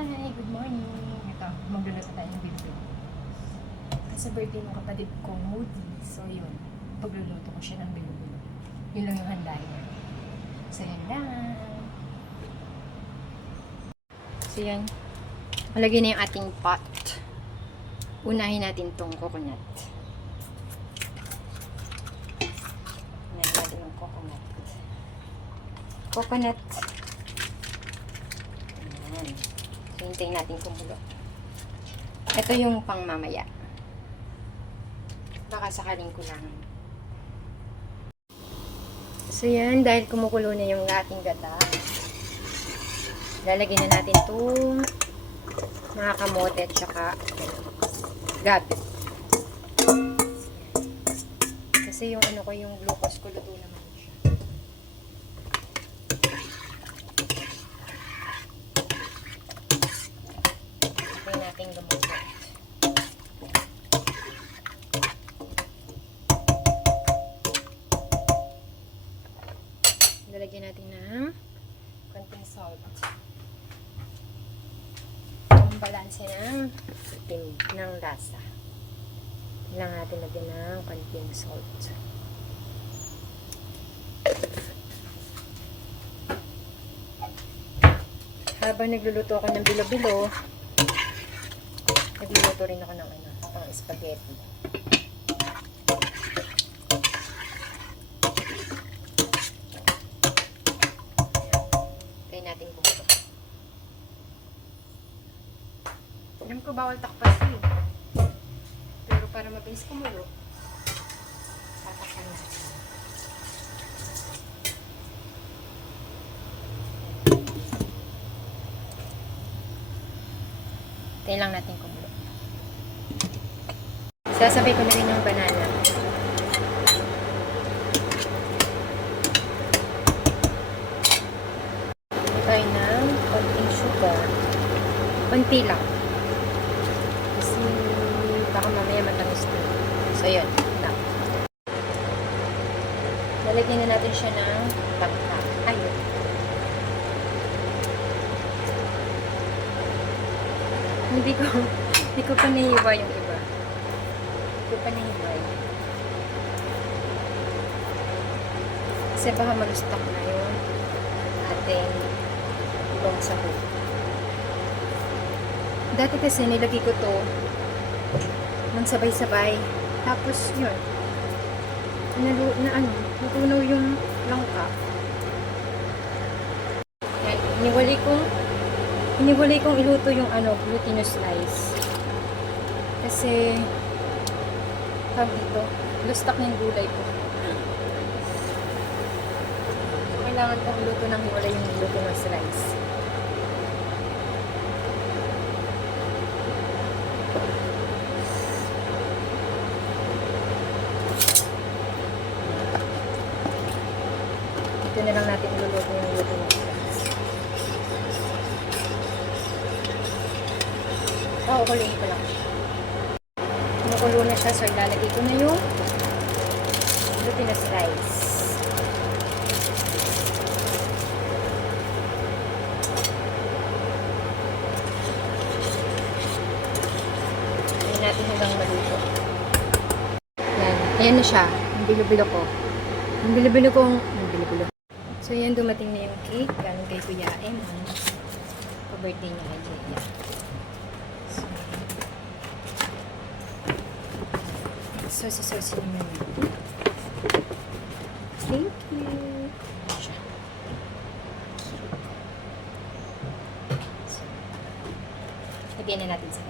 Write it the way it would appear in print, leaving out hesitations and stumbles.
Hi! Good morning! Ito, magluluto tayo ng bilbil. Kasi birthday ng kapatid ko, Moody. So yun, pagluluto ko siya ng bilbil. Yun lang yung handa niya. So yun lang. So yan. Malagay na yung ating pot. Unahin natin tong coconut. Unahin natin yung coconut. Coconut. Ayan. So, hintayin natin kumulo. Ito yung pang mamaya. Baka sakaling kulang. So, yan. Dahil kumukulo na yung ating gata, lalagyan na natin itong mga kamote at saka gabi. Kasi yung ano ko, yung glucose ko, luto naman siya. Ito natin gamutot. Lalagyan natin ng konting salt. Ang balanse ng itim ng lasa. Kailangan natin lagyan ng konting salt. Habang nagluluto ako ng bilo-bilo, nagluluto rin ako ng pang spaghetti. Try natin kumulo. Alam ko bawal takpas eh. Pero para mabilis kumulo, tatakpan natin. Tayo lang natin kumulo. Sasabay ko na rin yung banana. Tayo ng konting sugar. Konti lang. Kasi baka mamaya matamis na. So yun. Lang. Lalagyan na natin siya ng bangka. Ayun. Hindi ko pa nahiwa yung iba. Hindi ko pa nahiwa. Kasi baka mag-stock na yun ating ibang sahog. Dati kasi nilagay ko to ng sabay-sabay. Tapos yun. Natunaw yung langka. Yan. Iniwalay kong iluto yung glutinous rice. Kasi tawag dito, lustak ng gulay ko. So, kailangan kong iluto ng hiwalay yung glutinous rice. Ito na lang natin iluluto yung glutinous rice. Kukuloyin ko lang. Kumukulo na siya, so ilalagay ko na yung glutinous rice. Ayan natin hanggang maluto. Ayan. Ayan na siya. Ang bilo-bilo ko. Ang bilo-bilo kong... Ang bilo-bilo. So, ayan, dumating na yung cake. Galing kay Kuya M. Pa-birthday niya kay Jaya. So, naman natin. Thank you. Lagyan na natin sa